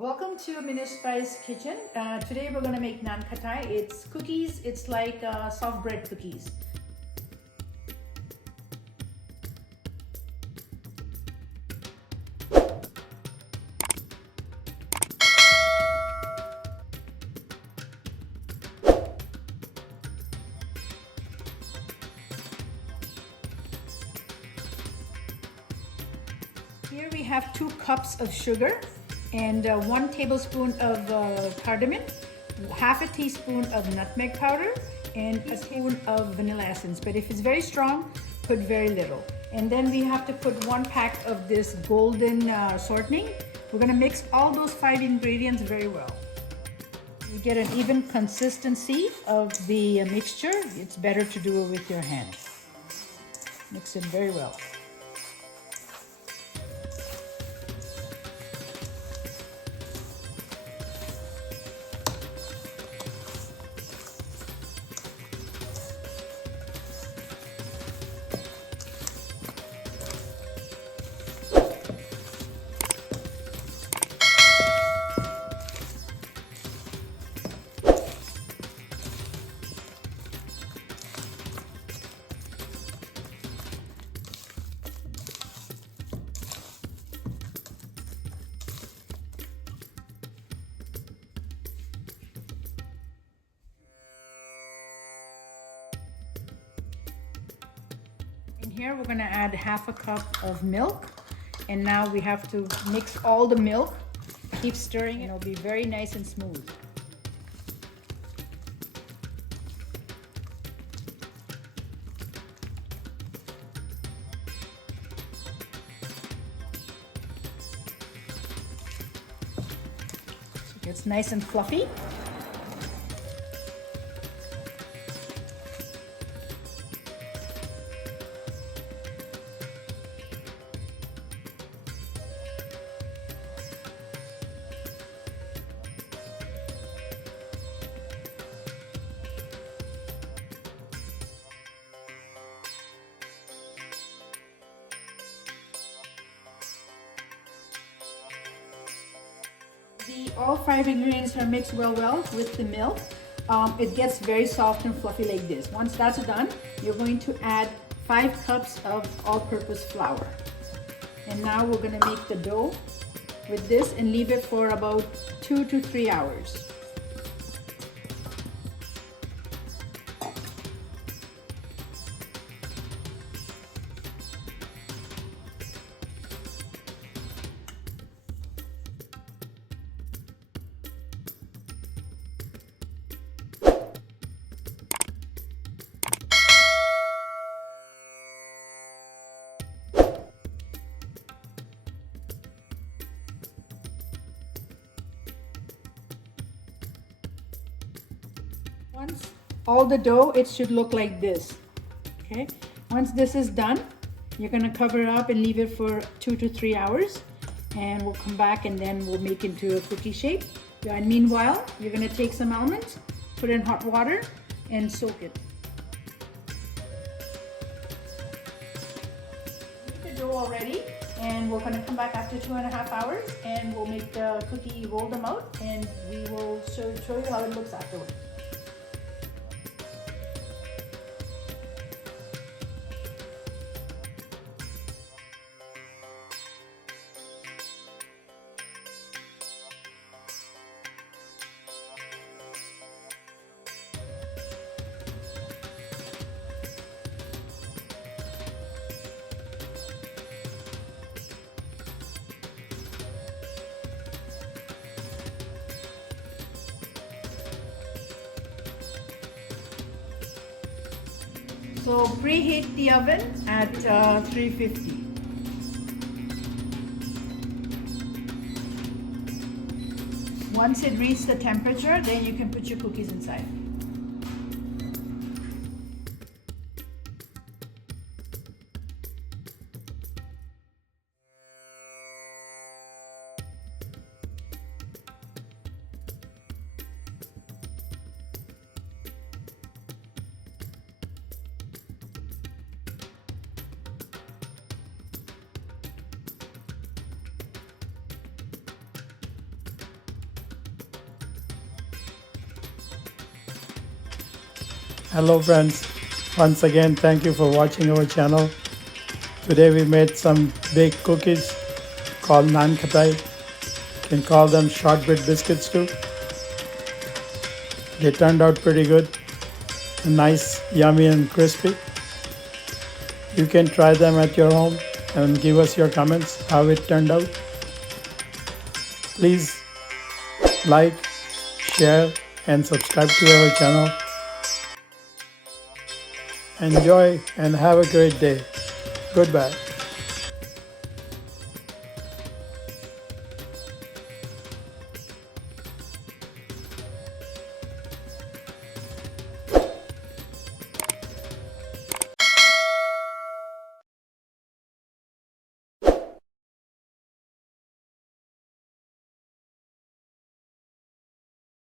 Welcome to Minu Spice Kitchen. Today we're going to make nankhatai. It's cookies. It's like soft bread cookies. Here we have 2 cups of sugar and 1 tablespoon of cardamom, half a teaspoon of nutmeg powder, and a teaspoon of vanilla essence. But if it's very strong, put very little. And then we have to put 1 pack of this golden shortening. We're going to mix all those 5 ingredients very well. You get an even consistency of the mixture. It's better to do it with your hands. Mix it very well. In here we're going to add half a cup of milk, and now we have to mix all the milk. Keep stirring and it'll be very nice and smooth. So it gets nice and fluffy. All 5 ingredients are mixed well with the milk. It gets very soft and fluffy like this. Once that's done, you're going to add 5 cups of all-purpose flour. And now we're going to make the dough with this and leave it for about 2 to 3 hours. Once all the dough, it should look like this. Okay, once this is done, you're going to cover it up and leave it for 2 to 3 hours, and we'll come back and then we'll make it into a cookie shape. And meanwhile, you're going to take some almonds, put it in hot water and soak it. Make the dough already, and we're going to come back after 2.5 hours and we'll make the cookie, roll them out, and we will show you how it looks afterwards. So preheat the oven at 350. Once it reaches the temperature, then you can put your cookies inside. Hello friends, once again thank you for watching our channel. Today we made some baked cookies called nankhatai. You can call them shortbread biscuits too. They turned out pretty good, nice, yummy and crispy. You can try them at your home and give us your comments how it turned out. Please like, share and subscribe to our channel. Enjoy and have a great day. Goodbye.